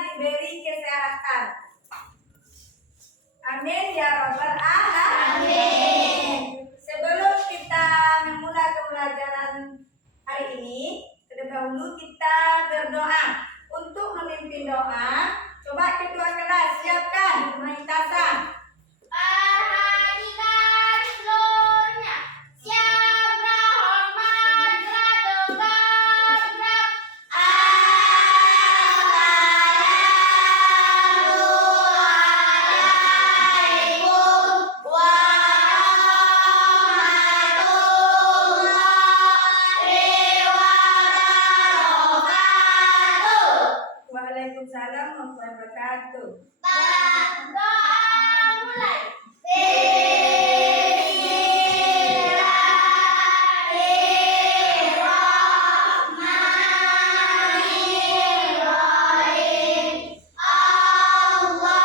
diberi kesehatan. Amin ya rabbal alamin. Sebelum kita memulai pembelajaran hari ini, terlebih dahulu kita berdoa. Untuk memimpin doa, coba ketua kelas siapkan Maitasa. Perhatikan seluruhnya. Siapa hormat gerak. Assalamualaikum warahmatullahi wabarakatuh. Waalaikumsalam warahmatullahi wabarakatuh. Doa mulai. Bismillahirrahmanirrahim. Allahumma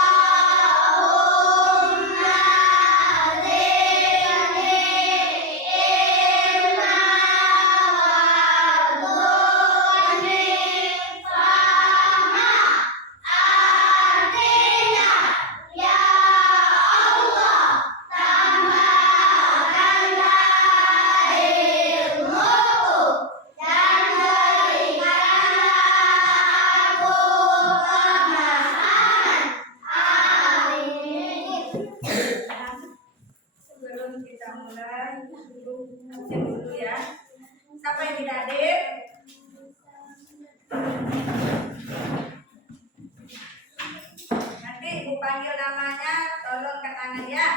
zidni ilma warzuqni fahma. Artinya, ya Allah, tambahkanlah ilmuku dan berikanlah aku pemahaman. Amin. Sebelum kita mulai, duduk dulu ya. Siapa yang tidak hadir? Nanti Ibu panggil namanya, tolong ke tangan ya.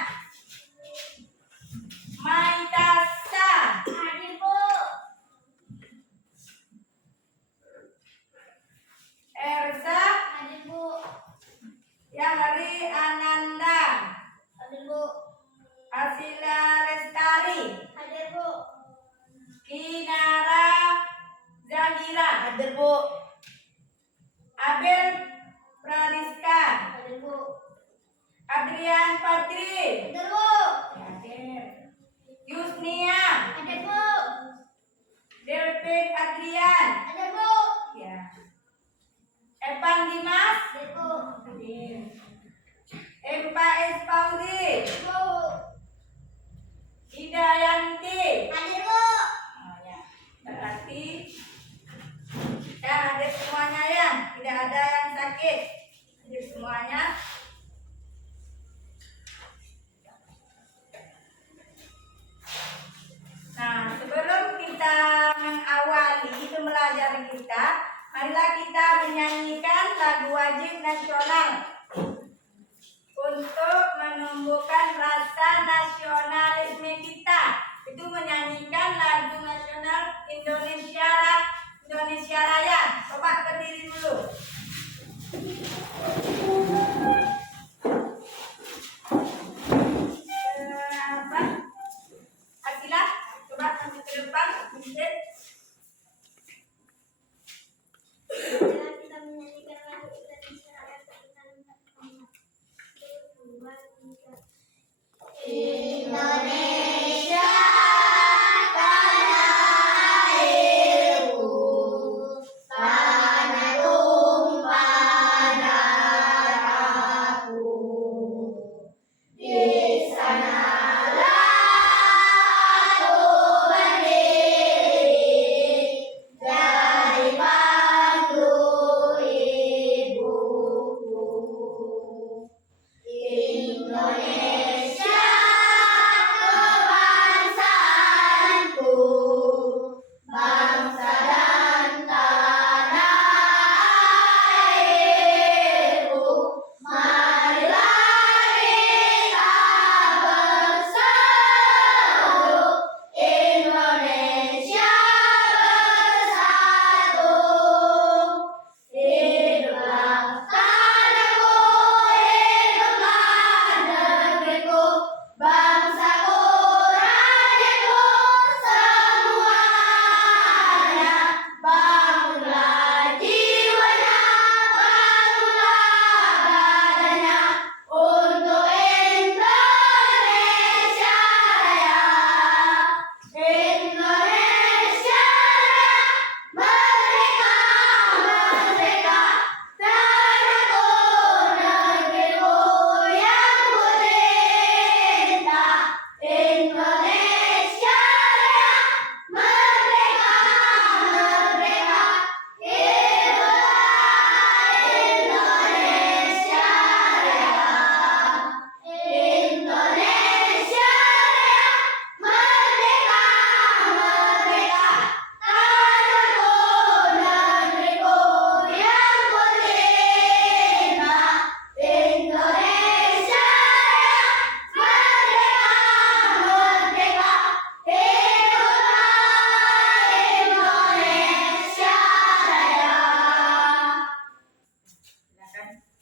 Maitasa, Hadir, Bu. Ersa, Hadir, Bu. Yahri Ananda, Hadir, Bu. Asila Lestari, Hadir, Bu. Kinara Zahira, Hadir, Bu. Abel Praniska, Hadir, Bu. Adrian Patri, Hadir, Bu. hadir. Yusnia, Hadir, Bu. Delpin Adrian, Hadir, Bu. ya. Evan Dimas, Hadir, Bu. hadir. Empa Espauzi, Hadir, Bu. Hidayanti. Hadir, Bu. Oh, ya. Berarti ya hadir semuanya ya, tidak ada yang sakit. Hadir semuanya. Nah, sebelum kita mengawali pembelajaran kita, marilah kita menyanyikan lagu wajib nasional untuk menumbuhkan rasa nasionalisme kita. Itu menyanyikan lagu nasional Indonesia Raya. Coba berdiri dulu. Apa? Asila, coba maju ke depan. Mungkin. Marilah kita menyanyikan lagu Indonesia Raya kita minta selamat. 2, 3. Indonesia tanah airku, tanah tumpah darahku. Di sanalah aku berdiri, jadi bangku ibuku. Indonesia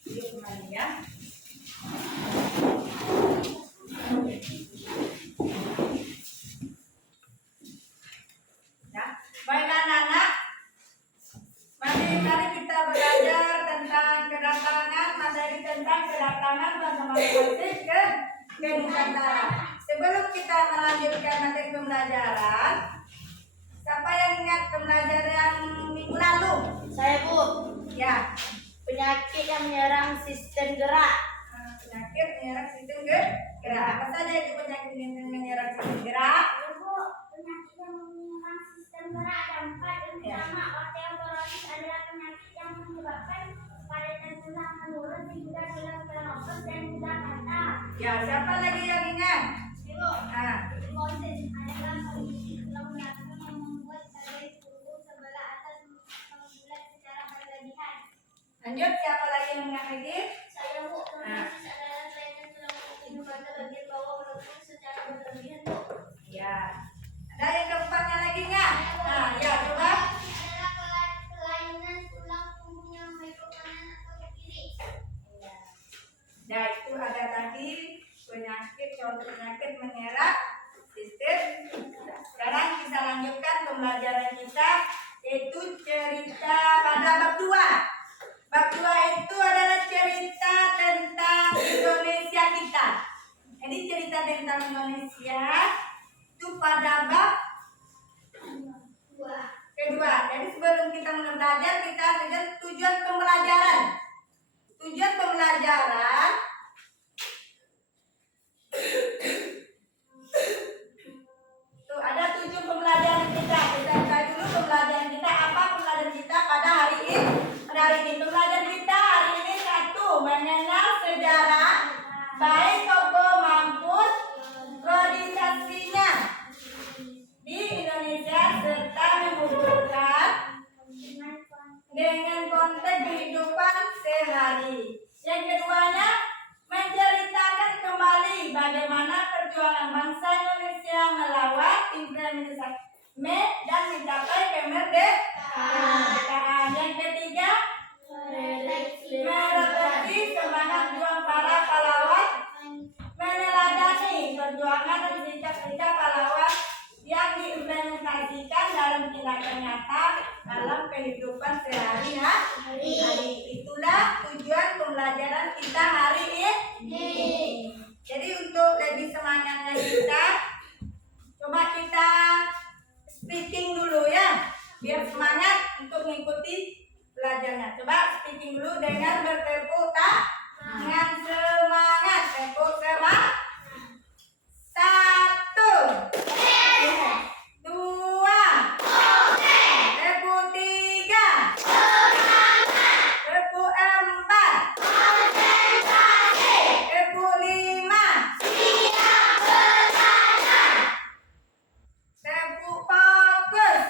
Ini kembali ya. Ya, baiklah anak-anak. Mari kita belajar tentang kedatangan, materi tentang kedatangan bangsa matematik ke Nusantara. Sebelum kita melanjutkan materi pembelajaran, siapa yang ingat pembelajaran minggu lalu? Saya, Bu. Ya, Penyakit yang menyerang sistem gerak. penyakit menyerang sistem gerak. Apa saja itu penyakit yang menyerang sistem gerak? Ibu, penyakit yang menyerang sistem gerak ada 4. Yang pertama, osteoporosis adalah penyakit yang menyebabkan padatan tulang menurun sehingga tulang terlopot dan mudah patah. Ya, siapa lagi yang ingat? Ibu, Ah, Kifosis adalah kondisi tulang belakang yang membuat bagian tubuh sebelah atas membulat secara berlebihan. lanjut, siapa lagi yang ingat lagi? Saya, Bu, trombosis adalah kelainan tulang punggung pada bagian bawah melengkung secara berlebihan, Bu. Ya. Ada yang keempatnya lagi nggak? Nah, ya coba. Adalah kelainan tulang punggung yang melebar kanan atau ke kiri. Nah, itu ada tadi penyakit, contoh penyakit menyerang sistem. Sekarang kita lanjutkan pembelajaran kita, yaitu cerita pada bab 2. Bab 2 itu adalah cerita tentang Indonesia kita. Jadi cerita tentang Indonesia itu pada bab kedua. Jadi sebelum kita mulai belajar, kita lihat tujuan pembelajaran. Tujuan pembelajaran tuh ada 7 pembelajaran kita. Kita lihat dulu pembelajaran kita. Apa pembelajaran kita pada hari ini? Pada hari ini pembelajaran kita hari ini 1, mengenal sejarah baik tokoh maupun organisasinya di Indonesia serta menghubungkan dengan konteks kehidupan sehari. Yang keduanya, menceritakan kembali bagaimana perjuangan bangsa Indonesia melawan imperialisme dan mencapai kemerdekaan. Yang ketiga, merefleksi semangat juang para pahlawan, meneladani perjuangan dan sikap-sikap pahlawan yang diimplementasikan dalam tindakan nyata dalam kehidupan sehari-hari. Itulah tujuan pembelajaran kita hari ini. Jadi untuk lebih semangatnya kita, coba kita speaking dulu ya, biar semangat untuk mengikuti belajarnya. Coba speaking dulu dengan bertepuk tangan semangat. Tepuk semangat. 1, 2, tepuk 3, tepuk 4, tepuk 5, tepuk fokus.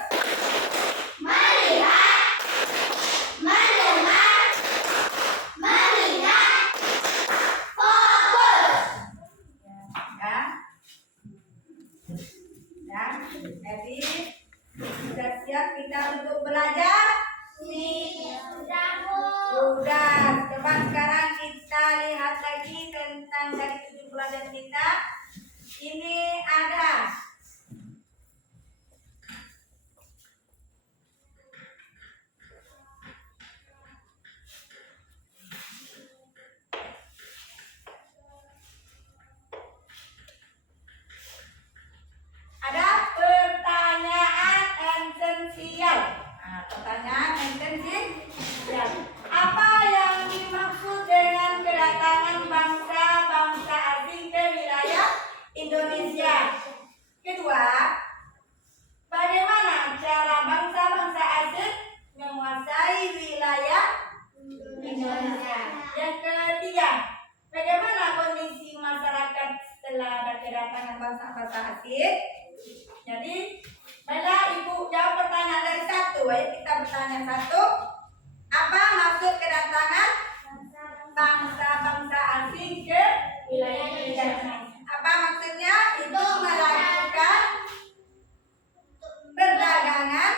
Ya, jadi sudah siap kita untuk belajar? Sudah. Coba sekarang kita lihat lagi tentang dari 7 pelajaran kita. Ini ada pertanyaan esensial. Nah, pertanyaan esensial. Apa yang dimaksud dengan kedatangan bangsa-bangsa asing ke wilayah Indonesia? Kedua, bagaimana cara bangsa-bangsa asing menguasai wilayah Indonesia? Yang ketiga, bagaimana kondisi masyarakat setelah ada kedatangan bangsa-bangsa asing? Jadi, baiklah Ibu jawab pertanyaan dari 1. Ayo kita bertanya 1. Apa maksud kedatangan bangsa-bangsa asing ke wilayah Indonesia? Apa maksudnya? Itu melakukan perdagangan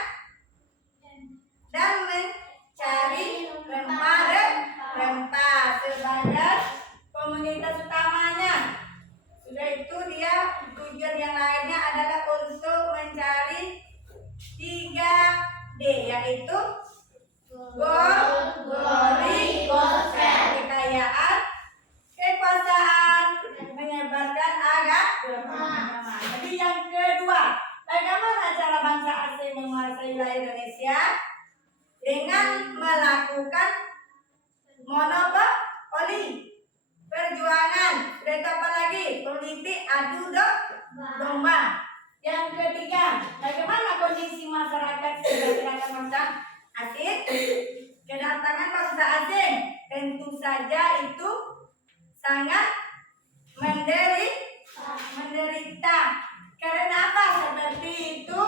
dan mencari rempah-rempah. sebagai komunitas utamanya. Sudah itu dia tujuan yang lainnya adalah untuk mencari 3D, yaitu gold, glory, gospel, kekayaan, kekuasaan, menyebarkan agama. Jadi yang kedua, bagaimana cara bangsa asing menguasai wilayah Indonesia? Dengan melakukan monopoli, perjuangan, dan apa lagi? Politik adu domba. Yang ketiga, bagaimana kondisi masyarakat setelah bangsa asing? Kedatangan bangsa asing tentu saja itu sangat menderita. Karena apa? Seperti itu.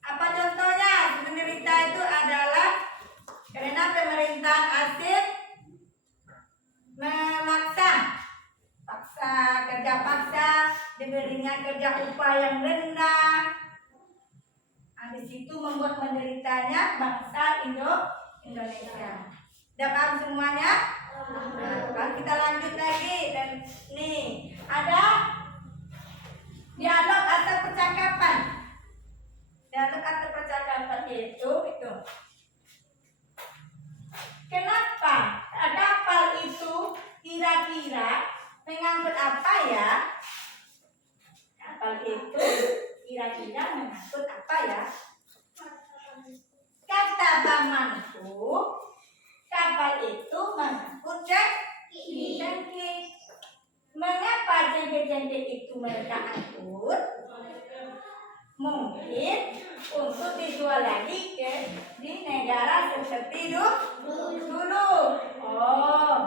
Apa contohnya? Menderita itu adalah karena pemerintahan asing kerja paksa, diberinya kerja upah yang rendah. Habis itu membuat menderitanya bangsa Indonesia. Udah paham semuanya? Nah, kita lanjut lagi. Dan nih ada dialog atau percakapan. Dialog atau percakapan itu. Kenapa kapal itu kira-kira mengangkut apa ya? Kapal itu kira-kira mengangkut apa ya? Kata pamanku, kapal itu mengangkut jengking. Mengapa jengking itu mereka angkut? Mungkin untuk dijual lagi di negara seperti dulu. Oh,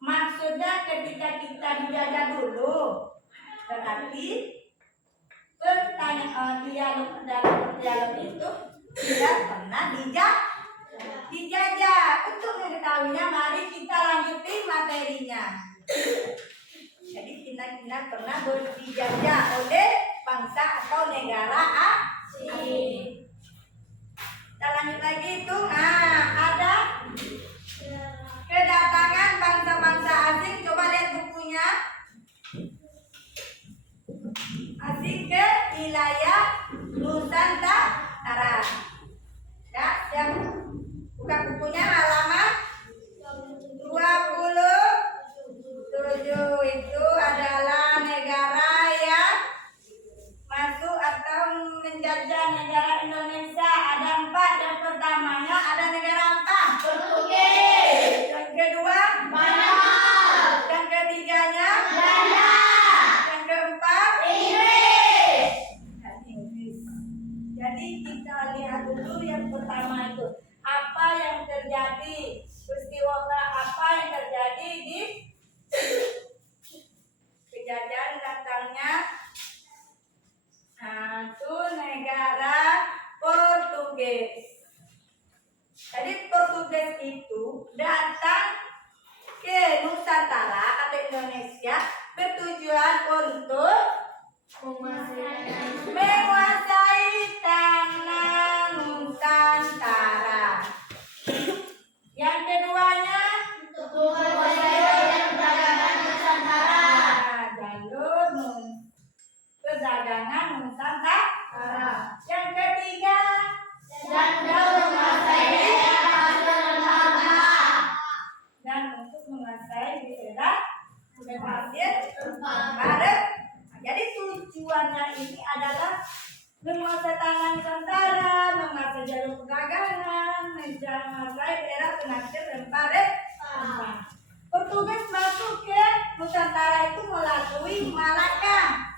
maksudnya ketika kita dijajah dulu, berarti dialog itu tidak pernah dijajah. Untuk mengetahuinya, mari kita lanjuti materinya. Jadi kita pernah dijajah oleh bangsa atau negara asing. Kita lanjut lagi itu. Nah, ada kedatangan bangsa-bangsa asing. Coba lihat bukunya. Asing ke wilayah Nusantara. Ya, yang buka bukunya halaman 27. Itu adalah negara yang masuk atau menjajah negara Indonesia. Ada 4. Yang pertamanya ada negara apa? Portugis. Yang kedua? Spanyol. Yang ketiganya? Belanda. Yang keempat? Inggris. Inggris. Jadi kita lihat dulu yang pertama itu. Apa yang terjadi? Peristiwa apa yang terjadi di penjajahan datangnya itu negara Portugis. Jadi Portugis itu datang ke Nusantara atau Indonesia bertujuan untuk menguasai tanah Nusantara. Yang keduanya jalur perdagangan Nusantara. Yang ketiga dan untuk menguasai daerah pasir Barat. Jadi tujuannya ini adalah menguasai tanah Nusantara, menguasai jalur perdagangan, menguasai daerah penghasil rempah. Portugis masuk ke Nusantara itu melalui Malaka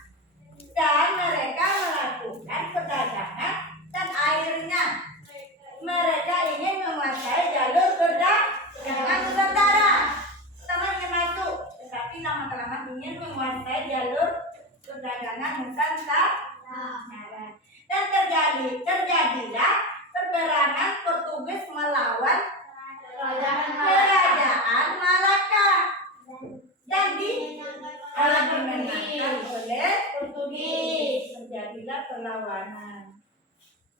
dan mereka melakukan perdagangan dan akhirnya mereka ingin menguasai jalur perdagangan Nusantara. Pertama ingin masuk, tetapi lama-kelamaan ingin menguasai jalur perdagangan Nusantara. Dan terjadilah peperangan Portugis melawan kerajaan Malaka dan dimenangkan oleh Portugis. Terjadilah perlawanan.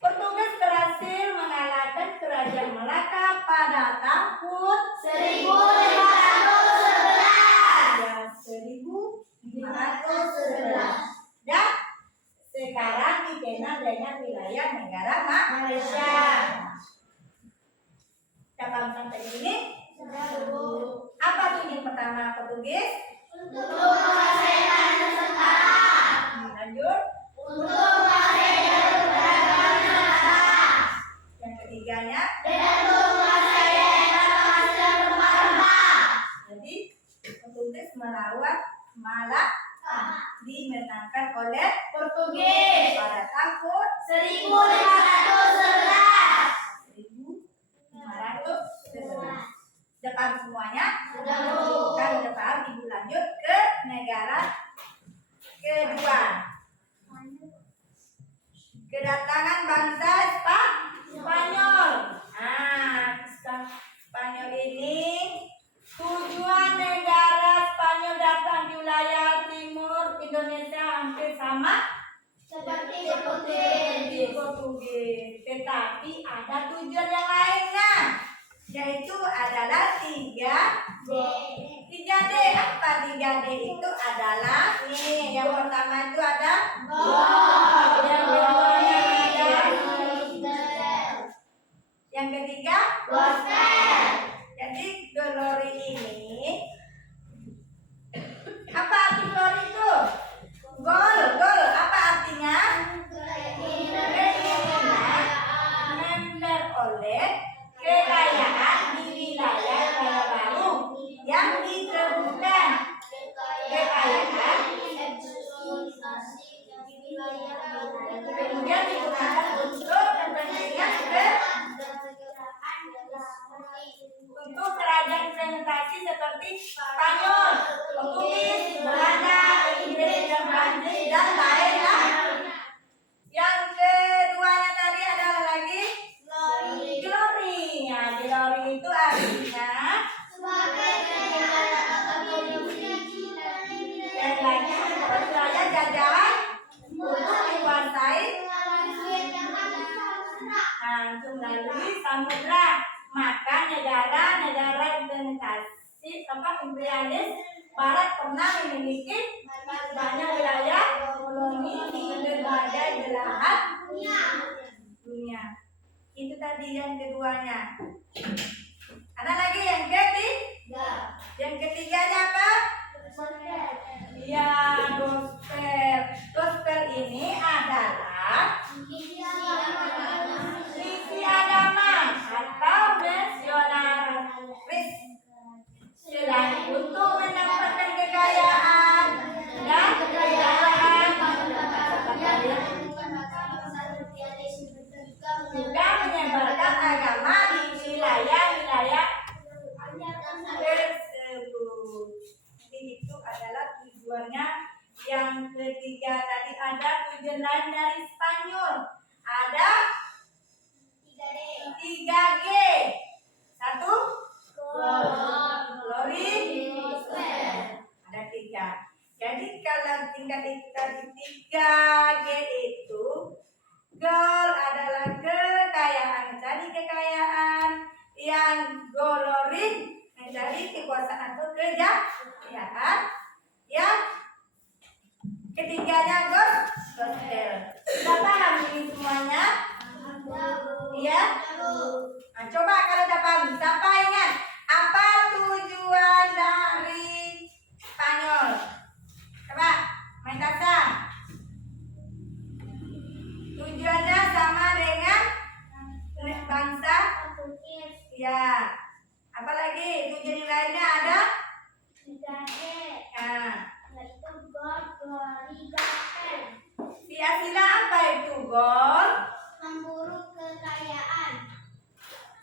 Portugis berhasil mengalahkan kerajaan Malaka pada tahun 1000 ini? Sudah, Bu. Apa tujuan pertama Portugis? Untuk menyelesaikan Nusantara. Lanjut. Untuk menyelesaikan keberagaman Nusantara. Yang ketiganya, Dan untuk menyelesaikan penghasilan rempah-rempah. jadi Portugis melawan Malaka dimenangkan oleh Portugis. pada tahun 1511. 1511. Depan semuanya. Sudah, Bu. Kalau udah paham, ibu lanjut ke negara kedua. Kedatangan bangsa Spanyol. Spanyol ini tujuan negara Spanyol datang di wilayah timur Indonesia hampir sama Seperti seperti Portugis, tetapi ada tujuan yang lainnya, yaitu adalah 3D. Apa 3D itu adalah nih, yang pertama itu ada yang keduanya ada, yang ketiga jadi glory ini apa arti glory itu? Gol apa artinya? Memperoleh kekayaan di wilayah Kaya Baru yang ditemukan. Kekayaan kemudian digunakan untuk kepentingan untuk kerajaan implementasi seperti Spanyol, Portugis, Belanda, Inggris, dan Prancis dan lain-lain. Yang keduanya tadi adalah lagi glory. Ya, glory itu artinya dan lagi wilayah jajahan untuk dikuasai untuk melalui samudra. Maka negara-negara implementasi imperialis Barat pernah memiliki banyak wilayah koloni di berbagai belahan dunia. Itu tadi yang keduanya. Ada lagi yang ketiga. Yang ketiganya apa? Ya, gospel. Gospel ini adalah misi agama atau misionaris dan untuk mendapatkan kekayaan dan juga menyebarkan agama di wilayah-wilayah tersebut. Jadi itu adalah tujuannya. Yang ketiga tadi ada tujuan lain dari Spanyol. Ada 3G. Satu, glory. Ada 3. Jadi kalau tingkat itu tadi 3G itu, goal adalah kekayaan, mencari kekayaan. Yang glory mencari kekuasaan atau kejayaan. Yang ketiganya gospel. Sudah paham ini semuanya? Iya? Nah, coba kalau udah paham, siapa ingat apa tujuan dari Spanyol? Coba, main kata. Tujuannya sama dengan bangsa. Ya. Apalagi tujuan yang lainnya ada? Nah. Sia-sila apa itu gol? Memburu kekayaan.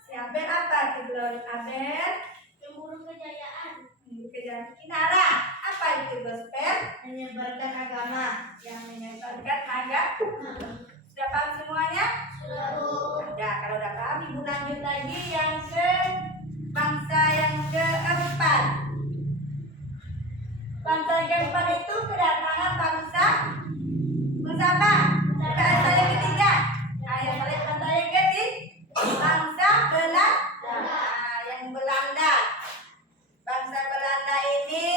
Si Abel apa itu glory Abel? Memburu kejayaan. Kejayaan Kinara. Apa itu gospel? Menyebarkan agama. Yang menyebarkan agama. Sudah paham semuanya? Sudah, Bu. Nah, kalau udah paham, ibu lanjut lagi yang ke bangsa yang keempat. Bangsa yang keempat itu kedatangan bangsa apa? Bangsa yang ketiga. Yang bangsa yang ketiga, bangsa Belanda. Nah, yang Belanda. Bangsa Belanda ini,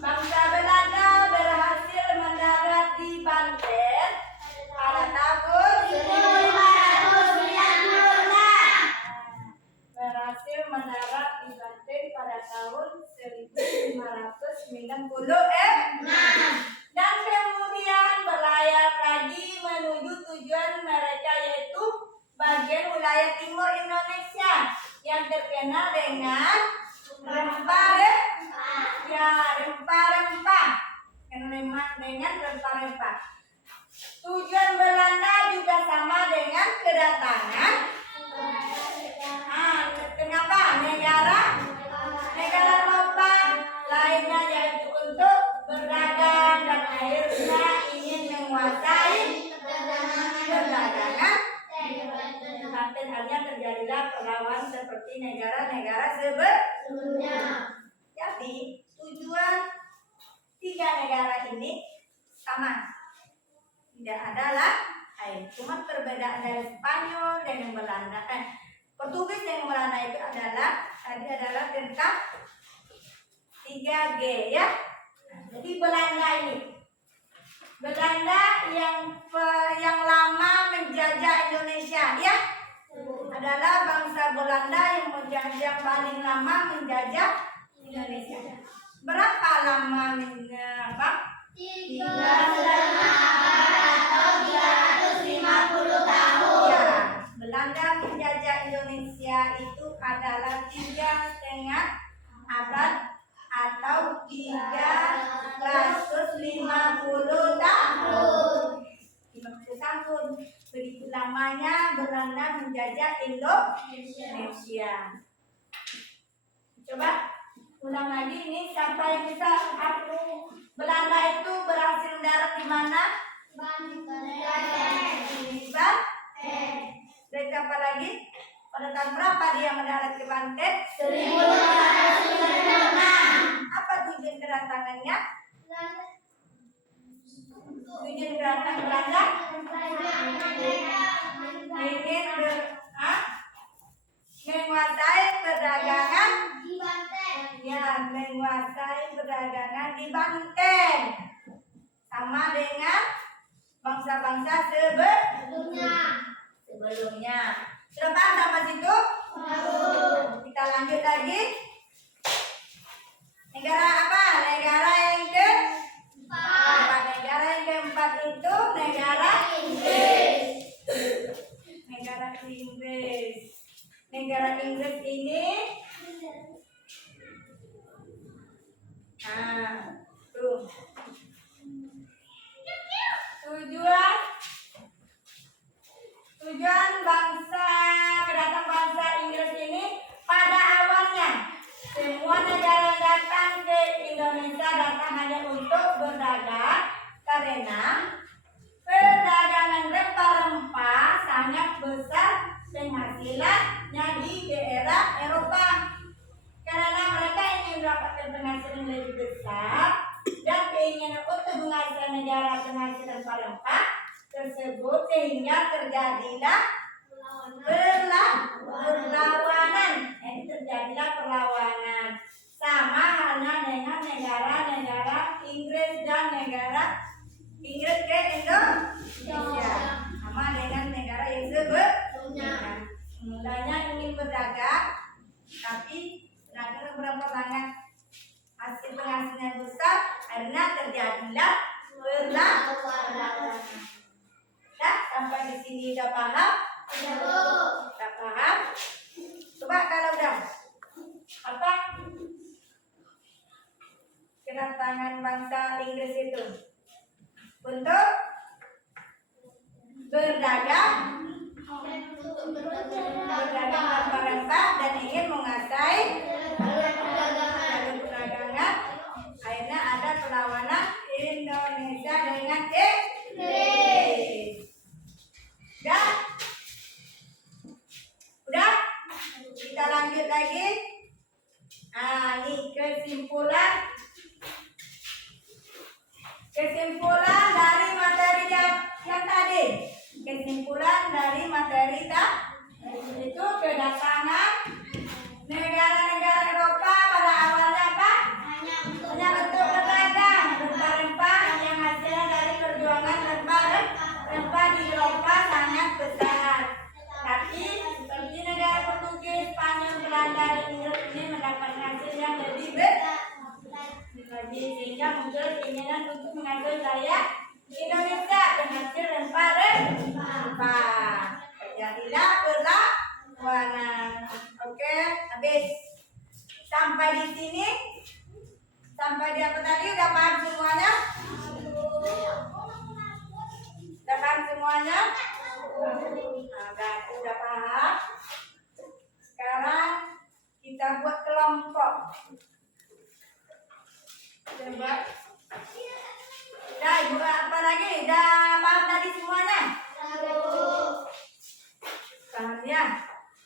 bangsa Belanda berhasil mendarat di Banten pada tahun 1500. tahun 1596 dan kemudian berlayar lagi menuju tujuan mereka yaitu bagian wilayah timur Indonesia yang terkenal dengan rempah-rempah dengan rempah-rempah. Tujuan Belanda juga sama dengan kedatangan kenapa negara Eropa lainnya yaitu untuk berdagang dan akhirnya ingin menguasai perdagangan. Akhirnya terjadilah perlawanan seperti negara-negara sebelumnya. Jadi tujuan tiga negara ini sama, tidak adalah cuma perbedaan dari Spanyol dengan Belanda. Portugis dengan Belanda itu adalah tentang 3G ya. Jadi Belanda yang lama menjajah Indonesia ya, adalah bangsa Belanda yang paling lama menjajah Indonesia. Berapa lama menjajah? 350 tahun. Ya, Belanda menjajah Indonesia itu adalah 3,5 abad atau 350 tahun. 50 tahun. Begitu lamanya Belanda menjajah Indonesia. Coba ulang lagi ini, siapa yang bisa Belanda itu berhasil mendarat di mana? Di Banten. Dan siapa lagi? Pada tahun berapa dia mendarat di Banten? 1896. Apa tujuan kedatangannya? Tujuan kedatangan Belanda ingin menguasai perdagangan. Ya, menguasai perdagangan di Banten. Sama dengan bangsa-bangsa sebelumnya. Sudah paham sampai situ? Kita lanjut lagi. Negara apa? Negara yang keempat. Negara yang keempat itu negara Inggris. Negara Inggris ini tuh. Tujuan kedatangan bangsa Inggris ini pada awalnya semua negara datang ke Indonesia datang hanya untuk berdagang karena perdagangan rempah-rempah sangat besar penghasilannya di daerah Eropa. Karena mereka ingin mendapatkan penghasilan lebih besar dan keinginan untuk menghasilkan negara penghasilan rempah tersebut sehingga terjadilah perlawanan. Sama halnya dengan negara Inggris dan negara Inggris ke Indonesia. Sama dengan negara yang sebelumnya. Mulanya ingin berdagang, tapi berperlawanan hasil penghasilan besar karena terjadilah perlawanan. Nah, sampai di sini udah paham? Udah paham? Coba kalau udah apa kedatangan bangsa Inggris itu untuk berdagang rempah-rempah dan ingin menguasai perdagangan. Akhirnya ada perlawanan Indonesia dengan Inggris. Udah? Kita lanjut lagi. Ini kesimpulan dari materi yang tadi. Kesimpulan dari materi itu kedatangan negara-negara Eropa pada awalnya apa? Hanya bentuk berdagang rempah-rempah yang hasilnya dari perjuangan rempah di Eropa sangat besar. Tapi seperti negara Portugis, Spanyol, Belanda, dan Inggris mengasuh saya Indonesia penghasil rempah-rempah. Jadilah perlawanan. Oke, habis. Sampai di sini. Sampai di apa tadi? Udah paham semuanya? Udah paham semuanya? Nah, udah paham. Sekarang kita buat kelompok. Coba. Udah, ibu apa lagi? Udah paham tadi semuanya? Paham ya?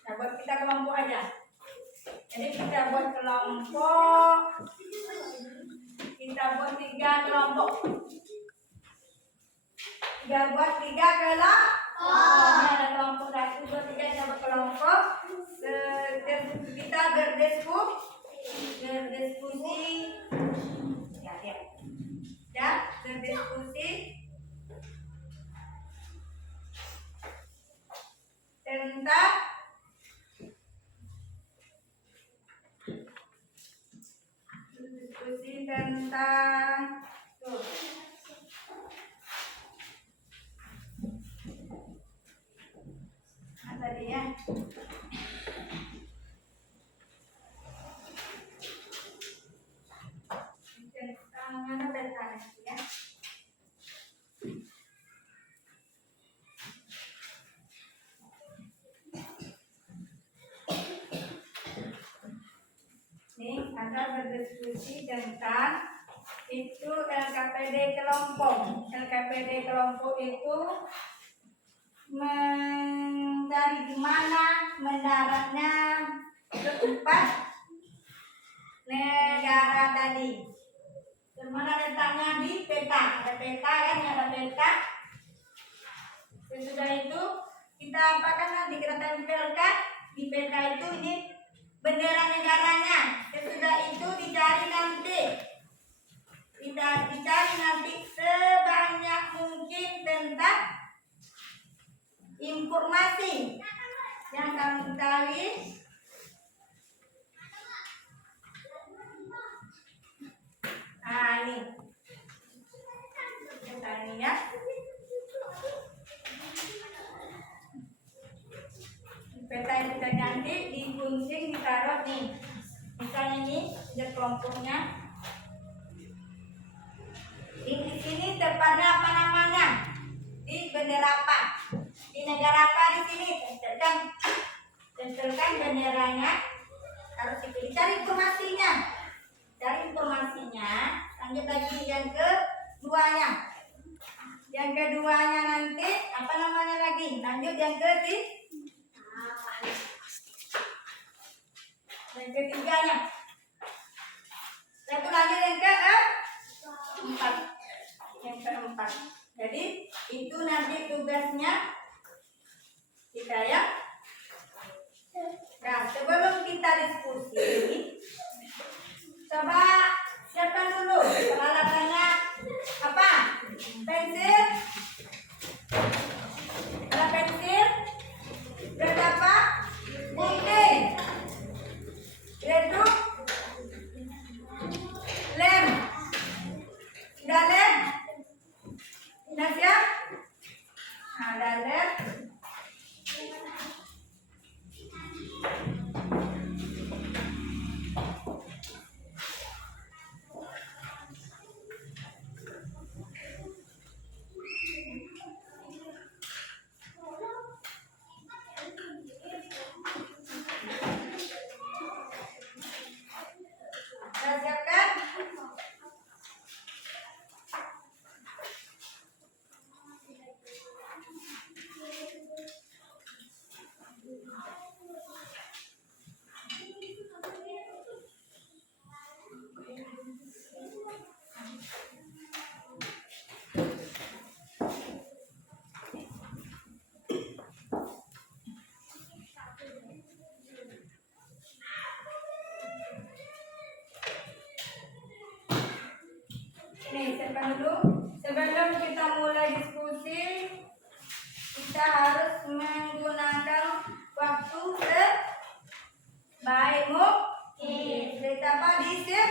Nah, buat kita kelompok aja. Jadi kita buat kelompok. Kita buat 3 kelompok. Kita buat 3 kelompok. Ada kelompok 1, 2, 3 kita buat kelompok. Kita berdiskusi. Ya, berdiskusi tentang tuh. Apa tadi ya? Tentang mana tentang ya? Nih, ada berdiskusi tentang itu LKPD kelompok. LKPD kelompok itu mencari di mana mendaratnya keempat negara tadi. Mana letaknya di peta? Ada peta kan? Ada peta. Sesudah itu kita apakan nanti kita tempelkan di peta itu ini bendera negaranya. Sesudah itu dicari nanti. Dicari nanti sebanyak mungkin tentang informasi yang kamu ketahui. Nah ini ya. Peta yang kita ganti digunting ditaruh nih. Misalnya ini ada kelompoknya. Di sini tempatnya apa namanya? Di bendera apa? Di negara apa di sini? Tempelkan benderanya. Harus dicari informasinya. Cari informasinya. Lanjut lagi yang keduanya. Yang keduanya nanti apa namanya lagi? Lanjut yang ketiganya. Satu lagi yang keempat. Yang keempat. Jadi itu nanti tugasnya kita ya. Nah, sebelum kita diskusi, coba siapkan dulu peralatannya apa? Pensil. Ada pensil. Ada apa? Gunting. Reduk. Lem. Sudah lem? Sudah siap? Ada lem. Sudah siapkan? Nih, siapkan dulu. Sebelum kita mulai diskusi, kita harus menggunakan waktu sebaik mungkin. Apa disip?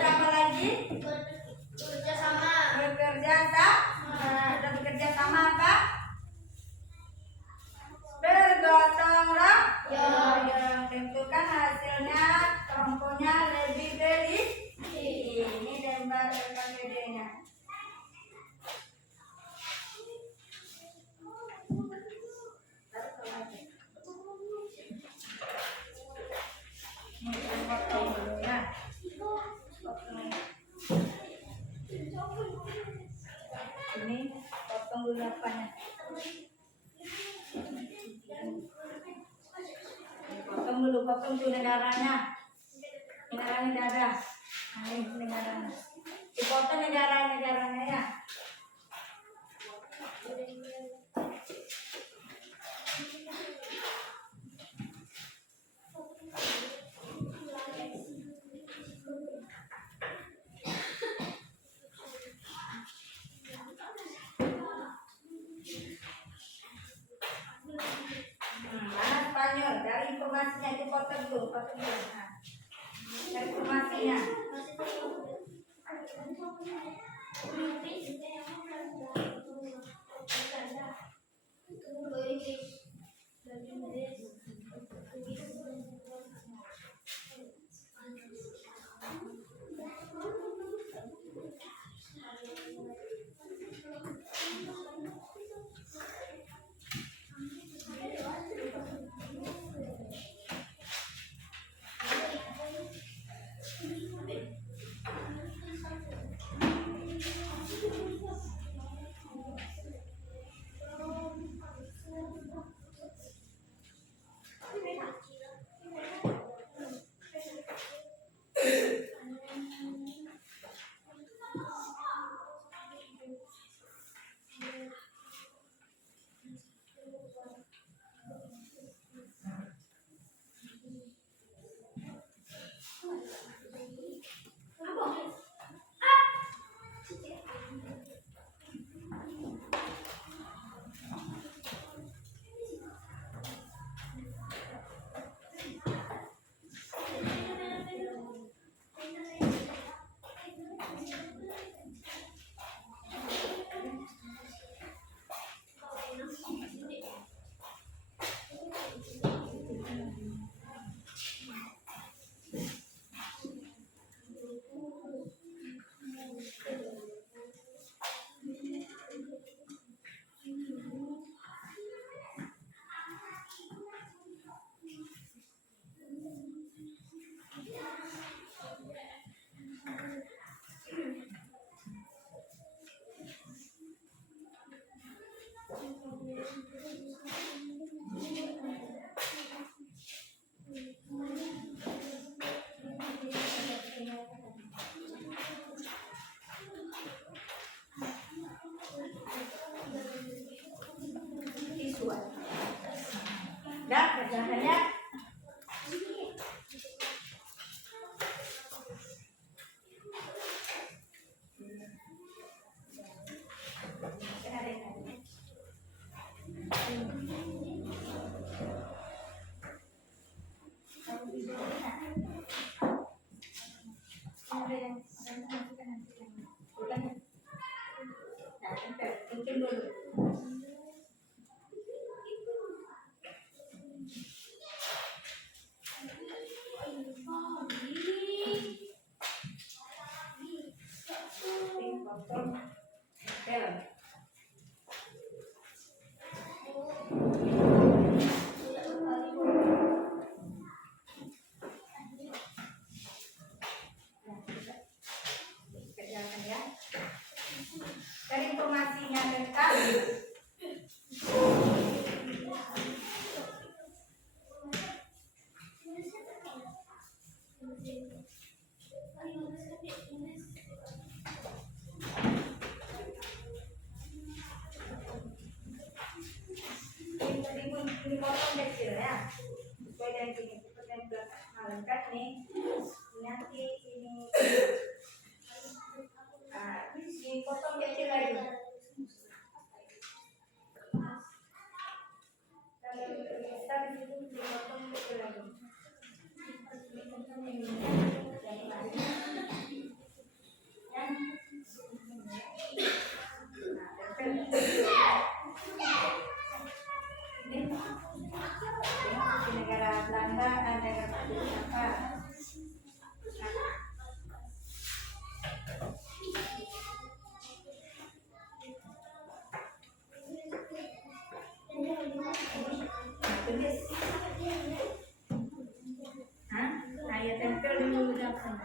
Apa lagi? Bekerja sama apanya? Potong tuh negaranya. Negara. Nah, ini negaranya. Dipotong negaranya ya. Mana Spanyol? Dari informasinya dipotong tuh, potong tuh. Nah, dari informasinya. Dah, kerjaannya. Mungkin dulu. Kerjakan ya. Dari informasinya lengkap. Dipotong kecil ya. Sesuai dengan ini lengkap nih. Nanti ini dipotong kecil lagi. Kalau besar itu dipotong kecil lagi. Negara Belanda, negara apa? Tulis. Hah? Ayat tempel dulu ucapan.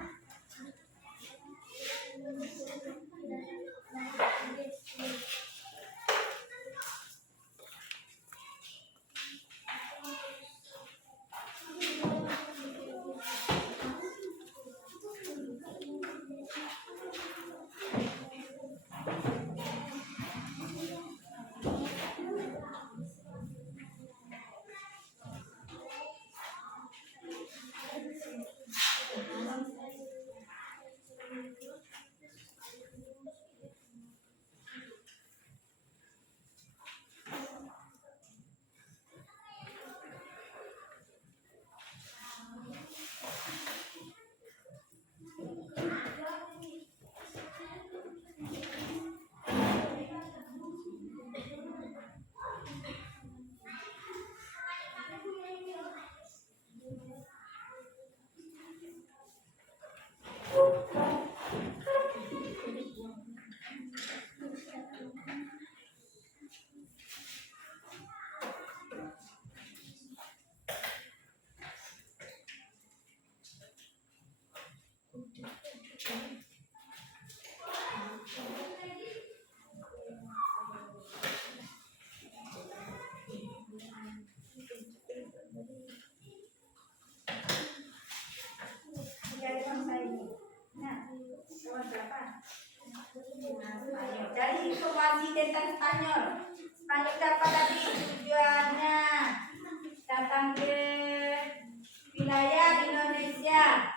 informasi tentang Spanyol. Spanyol itu apa tadi? Tujuannya datang ke wilayah Indonesia.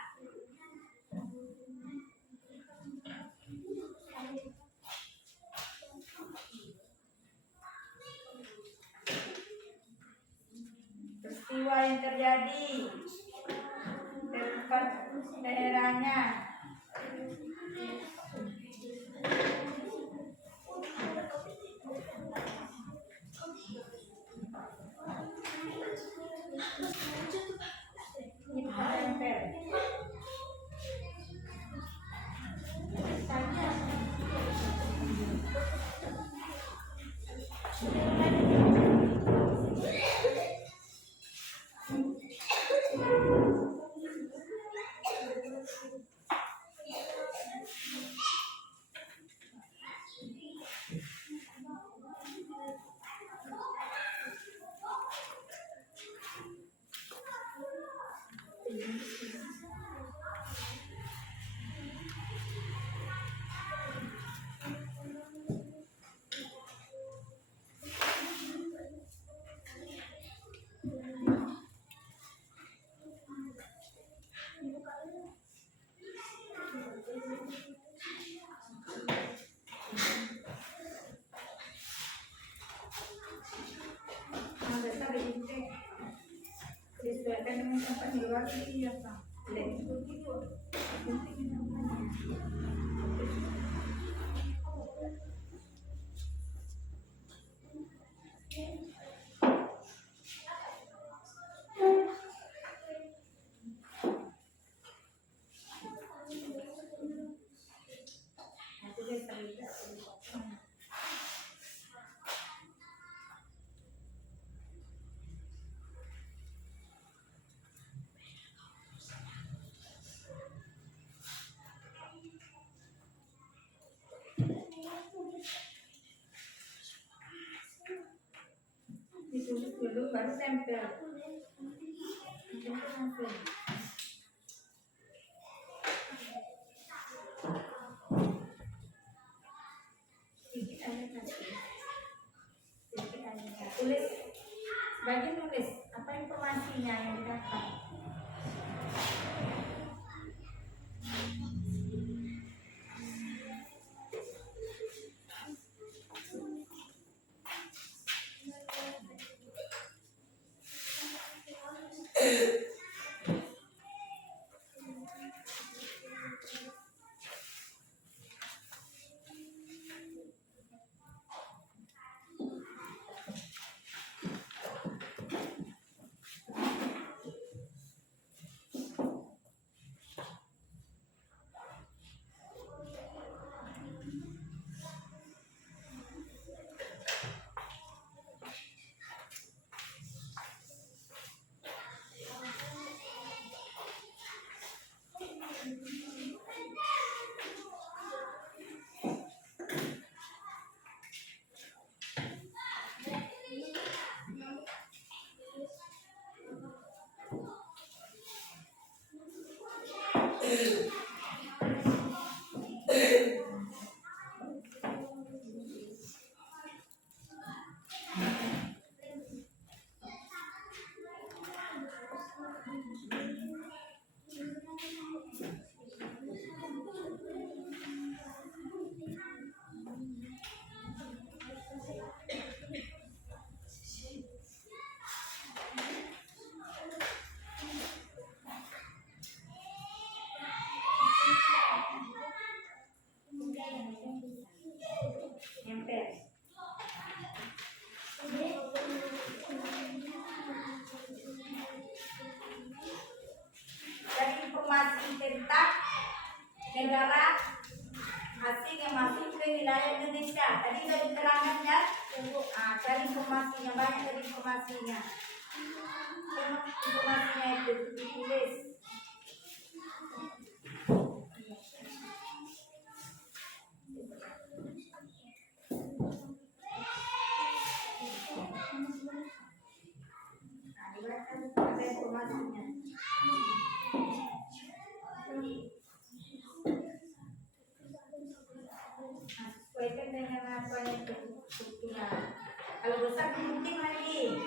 Peristiwa yang terjadi, tempat daerahnya. Ini tempel. Disesuaikan dengan tempat di luar ini ya Pak. Ditulis dulu baru tempel. Tulis, bagian tulis apa informasinya yang didapat. Dari informasi tentang negara asing yang masuk ke wilayah Indonesia. Tadi sudah diterangkan ya. Cari informasinya, banyak dari informasinya. Informasinya itu ditulis. Ada informasinya. Sesuaikan dengan apa yang struktural. Kalau rusak digunting lagi.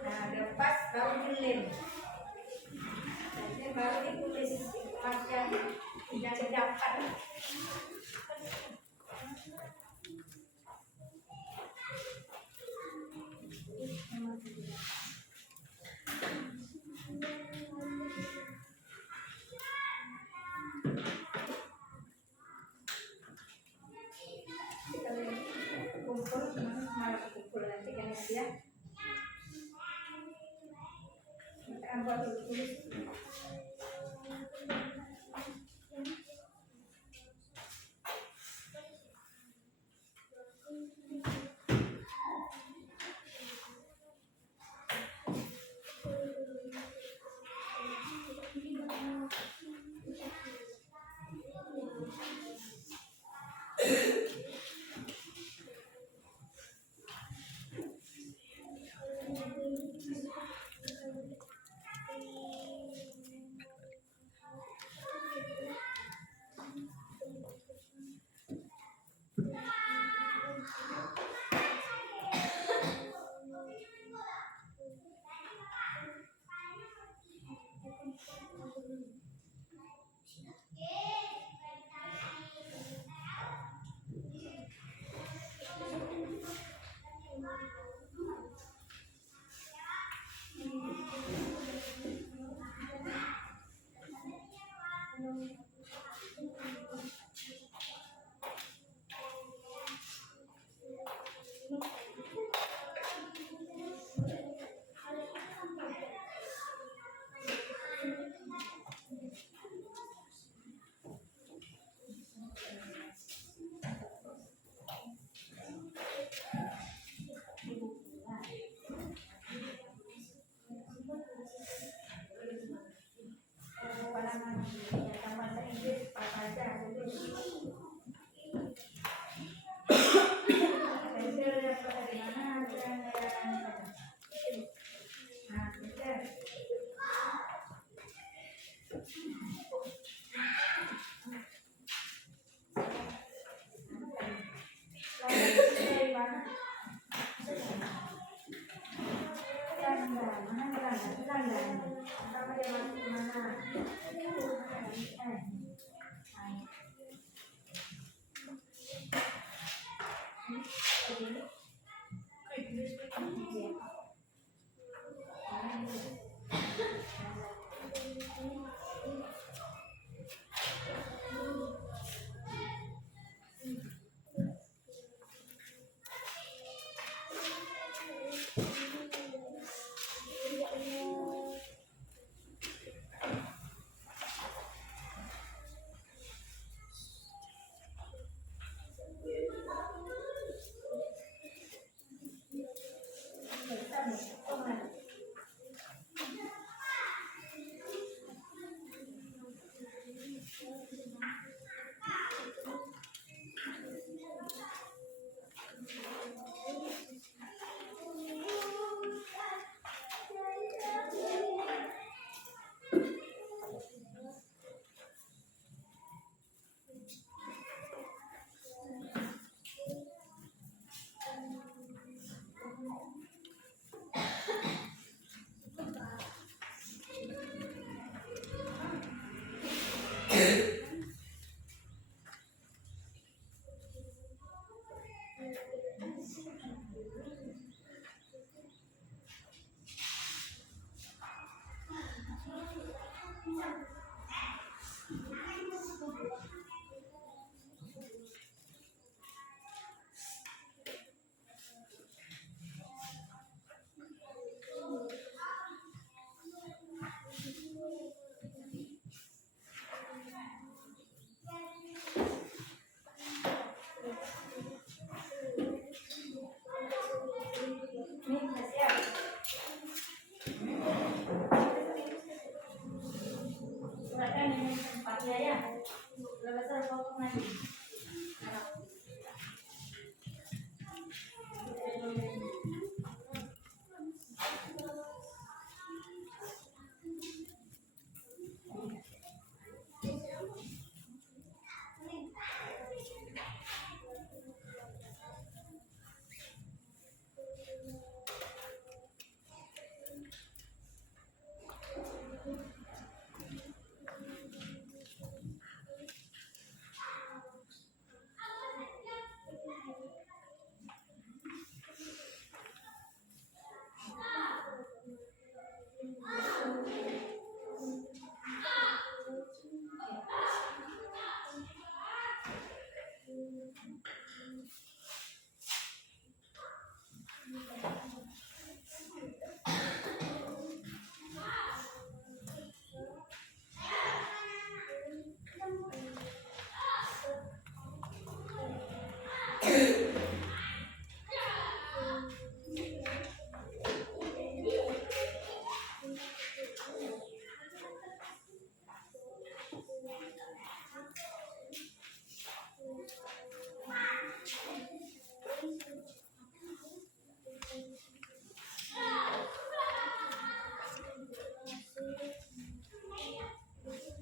Nah, lepas baru dilem. Jadi baru ditulis informasi yang didapat. Kumpul, malah kumpul nanti kan ya. Kita buat tulis.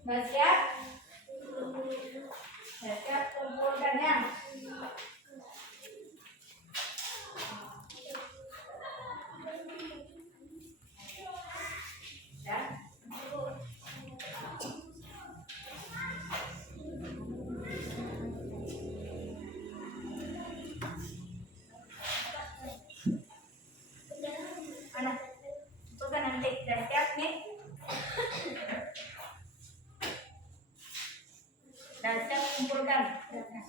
Sudah siap? Sudah siap, kumpulkan ya. Ya. Mana? Bukan nanti. Sudah siap nih? Sudah siap, kumpulkan. Ya.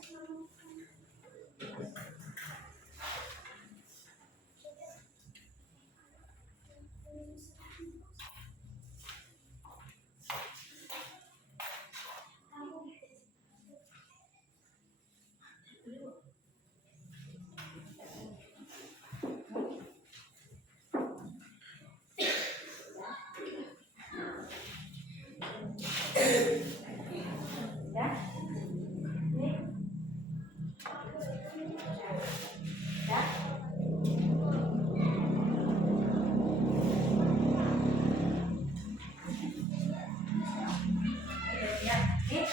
Ini. Ya. Ya. Nih.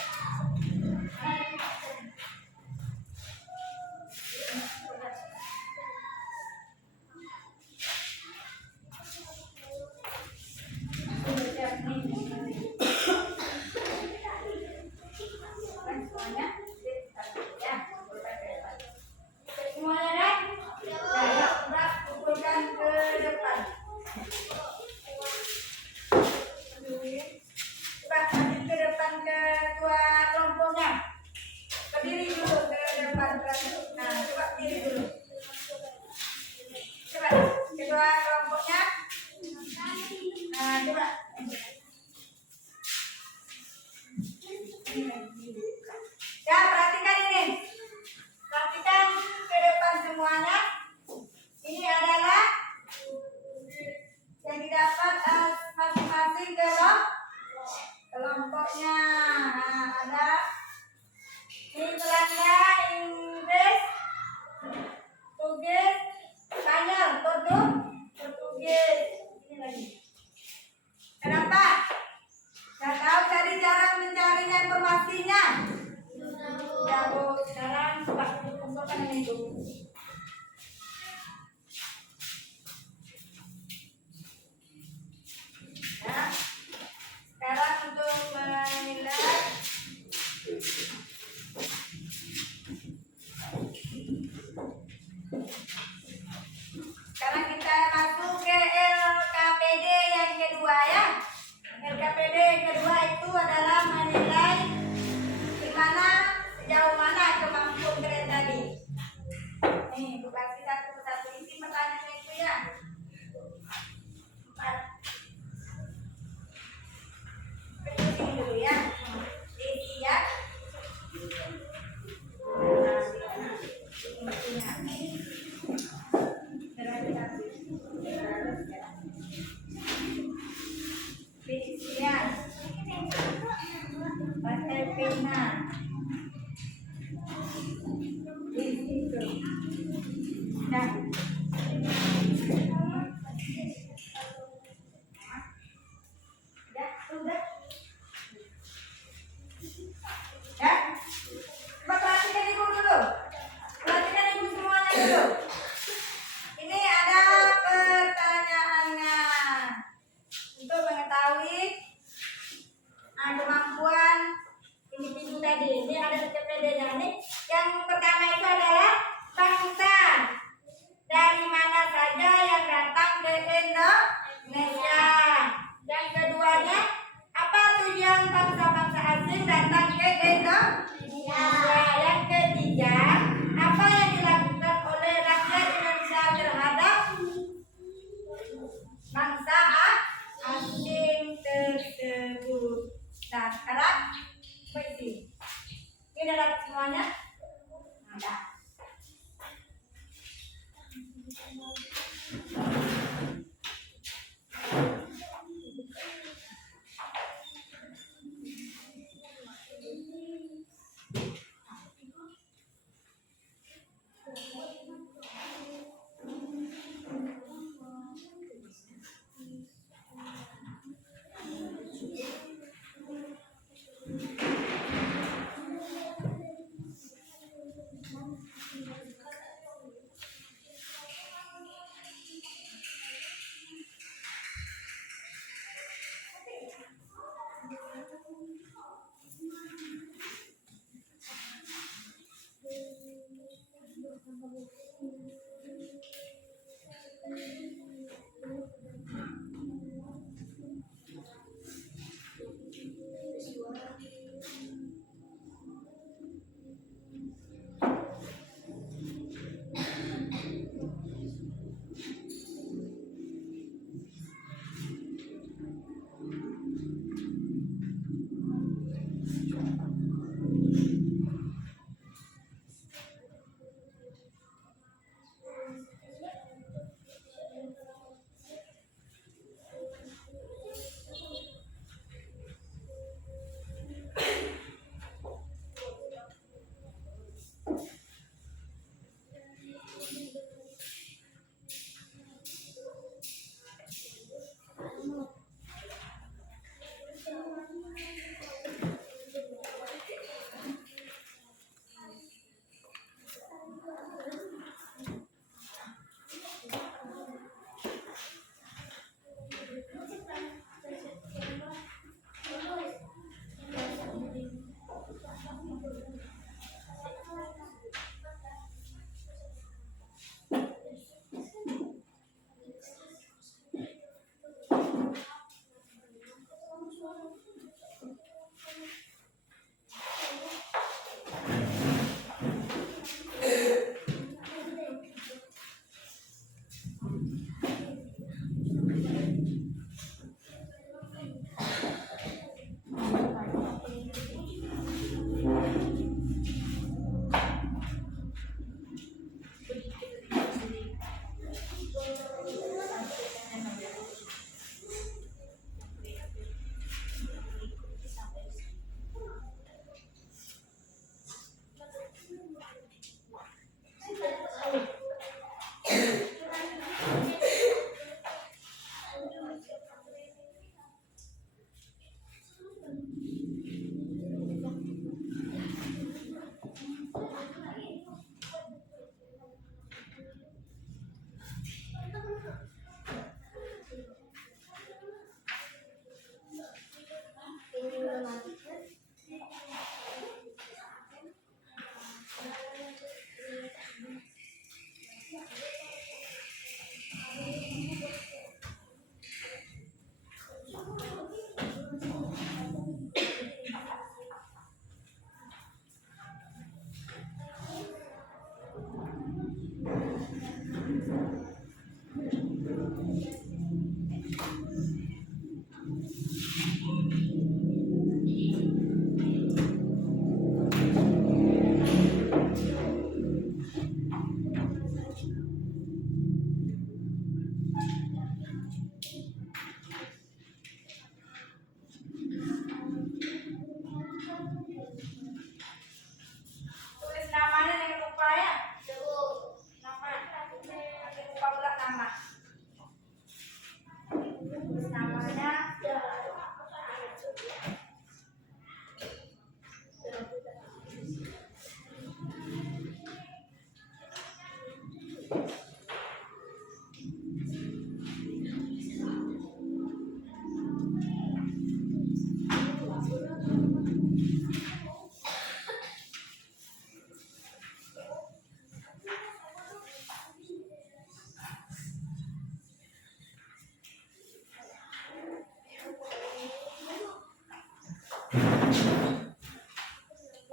Sudah siap nih. Semuanya. Ya. Semuanya deh. Ya, udah kumpulkan ke depan. Coba maju ke depan ke ketua kelompoknya. Berdiri dulu ke depan. Nah, coba berdiri dulu. Coba ketua kelompoknya. Nah, coba. Ya, perhatikan ini. Perhatikan ke depan semuanya. Ini adalah yang didapat masing-masing kelompoknya. Nah, ada ini Belanda, Inggris, Portugis, Spanyol, Portugis. Ini lagi. Kenapa? Nggak tahu tadi cara mencarinya informasinya. Ya, Bu. Sekarang coba kumpulkan ini dulu. Ya. Sekarang untuk menilai sekarang kita masuk ke LKPD yang kedua ya. LKPD yang kedua itu adalah menilai sejauh mana kemampuan kalian tadi. Nih, Bu kasih satu persatu isi pertanyaan itu ya. 4. Ini dulu ya. Isi ya. Isian. Pakai pena. Di situ. Nah. Ya, sudah. Ya. Coba perhatikan ibu dulu. Perhatikan ibu semuanya dulu. Ini ada pertanyaannya. Untuk mengetahui kemampuan individu tadi. Ini ada CPD-nya nih. Yang pertama itu adalah bangsa. Dari mana saja yang datang ke Indonesia. Yang keduanya, apa tujuan bangsa-bangsa asing datang ke Indonesia. Yang ketiga, apa yang dilakukan oleh rakyat Indonesia terhadap bangsa asing tersebut. Nah, sekarang puisi. Ini dapat semuanya? Ada.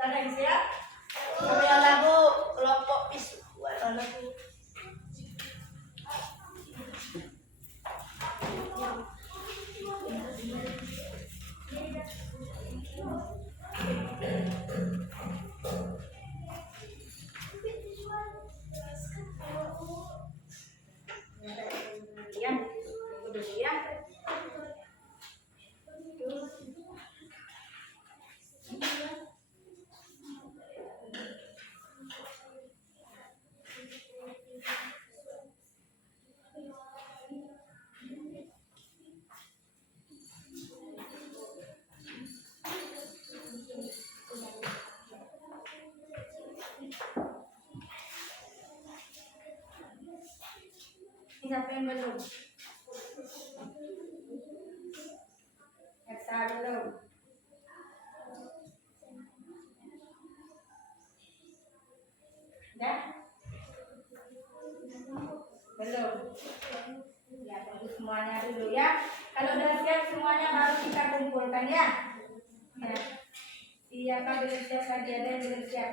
Ada yang siap? Kami lagu kelompok bisu. Lagu. Ya, tunggu dulu ya. Siapa yang belum? Esa belum? Dah? Belum? Ya, tunggu semuanya dulu ya. Kalau udah siap semuanya baru kita kumpulkan ya. Ya. Siapa belum siap lagi, ada yang belum siap.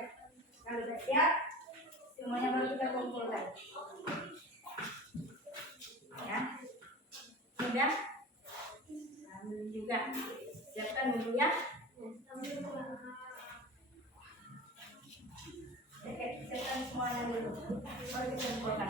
Kalau udah siap, semuanya baru kita kumpulkan. Ya, sudah. Ambil juga. Siapkan dulu ya. Siapkan semuanya dulu. Baru kita kumpulkan.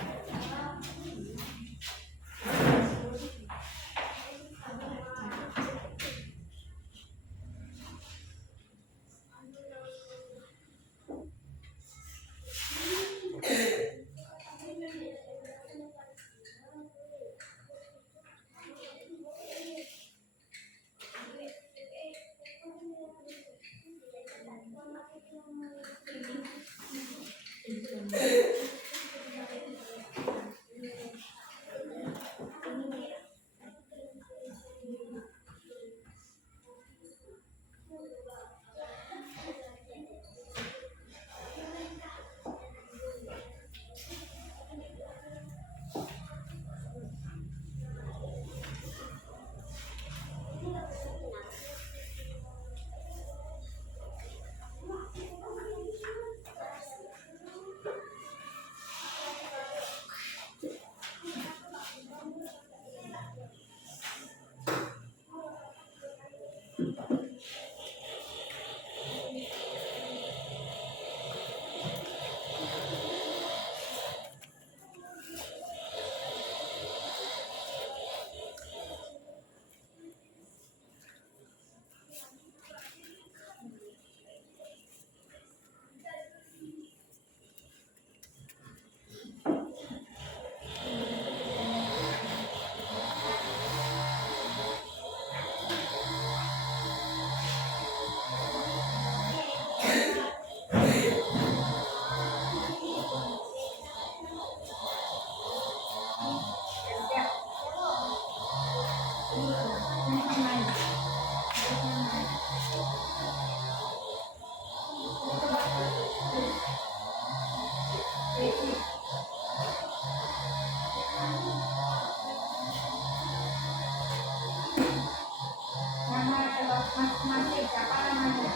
Masing-masing siapa namanya?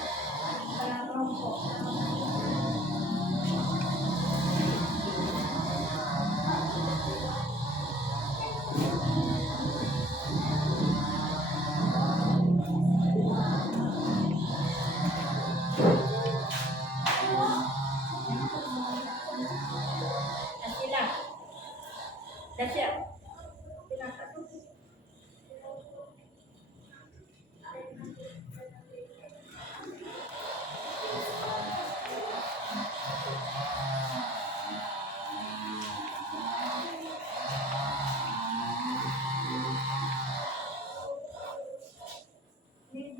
Dalam kelompok. Siap. Dah siap.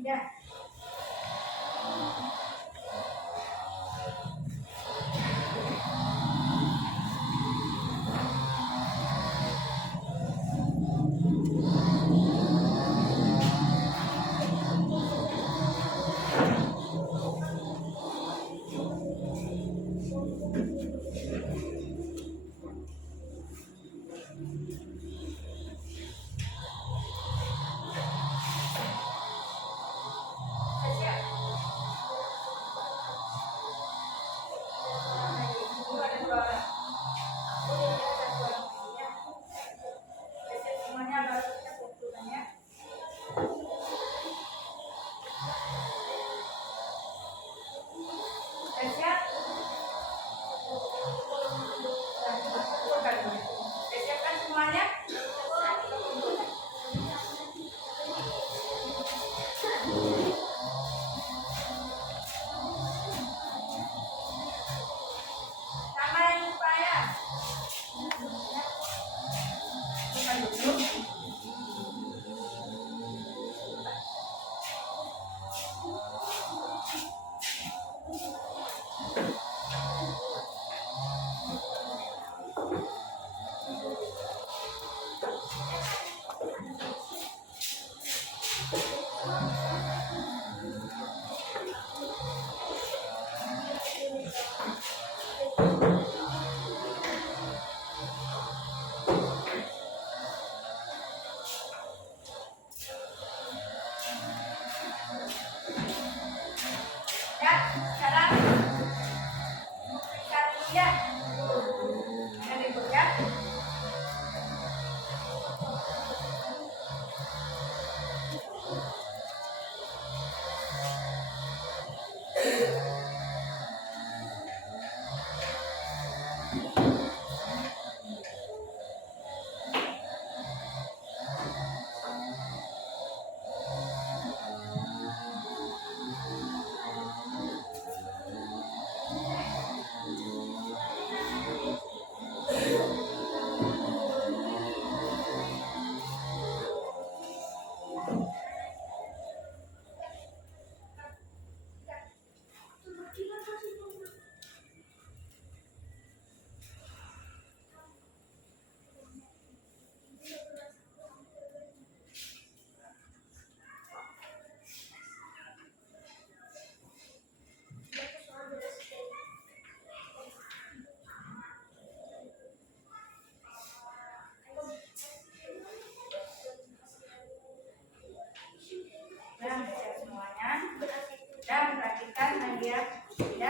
Dah.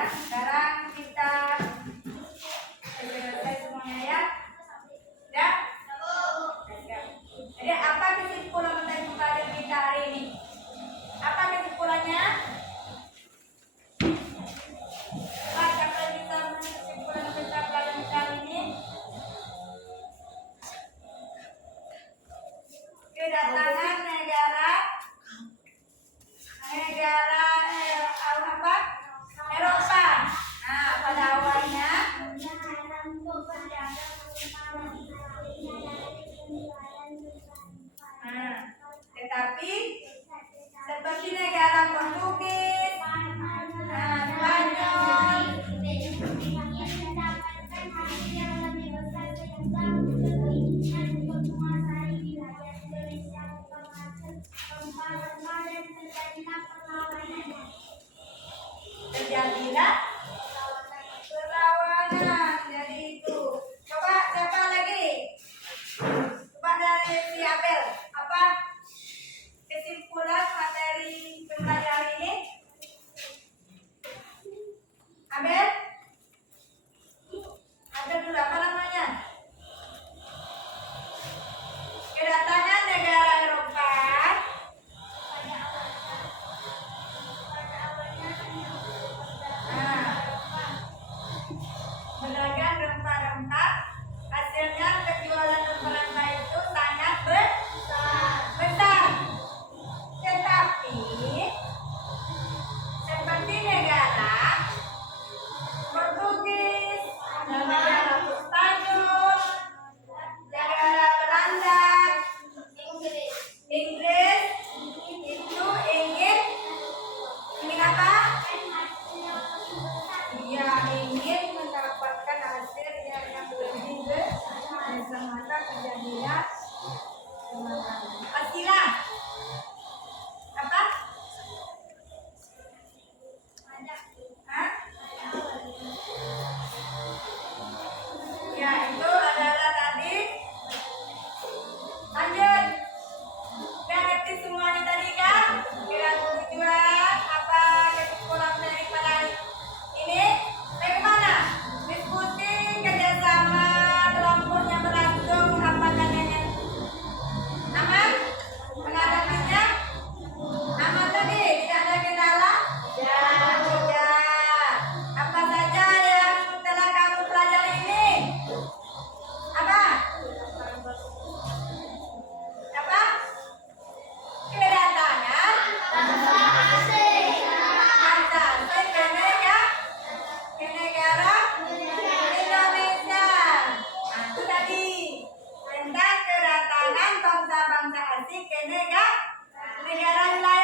sekarang kita selesai semuanya ya. Ya. Jadi apa kesimpulan materi pelajaran kita hari ini? Apa kesimpulannya? Siapa yang bisa kesimpulan kita pelajaran kita hari ini? Kedatangan negara apa? Eropa. Nah, pada awalnya tetapi seperti negara Portugis, Spanyol, terjadilah perlawanan. Jadi itu. Coba siapa lagi? Coba dari si Abel. Apa kesimpulan materi pembelajaran ini? Abel? Abel dulu apa namanya? Kedatangan negara Eropa berdagang rempah-rempah, hasilnya penjualan rempah-rempah itu sangat besar. Tetapi seperti negara Portugis, negara Spanyol, negara Belanda, Inggris itu ingin apa? Iya, ingin mendapatkan hasil yang lebih besar, maka terjadilah pastilah apa? Hah? Ya, itu adalah tadi. Lanjut. Udah ngerti semuanya tadi kan? Kira tujuan apa kesimpulan dari pada ini? Bagaimana? Diskusi kerjasama kelompok yang berlangsung apa katanya? Aman? Menghadapinya? Aman tadi? Tidak ada kendala? Ya. Apa saja yang telah kamu pelajari ini? Apa? Apa? Kedatangan bangsa asing ke negara Indonesia. Nah, itu tadi tentang kedatangan bangsa-bangsa asing ke negara wilayah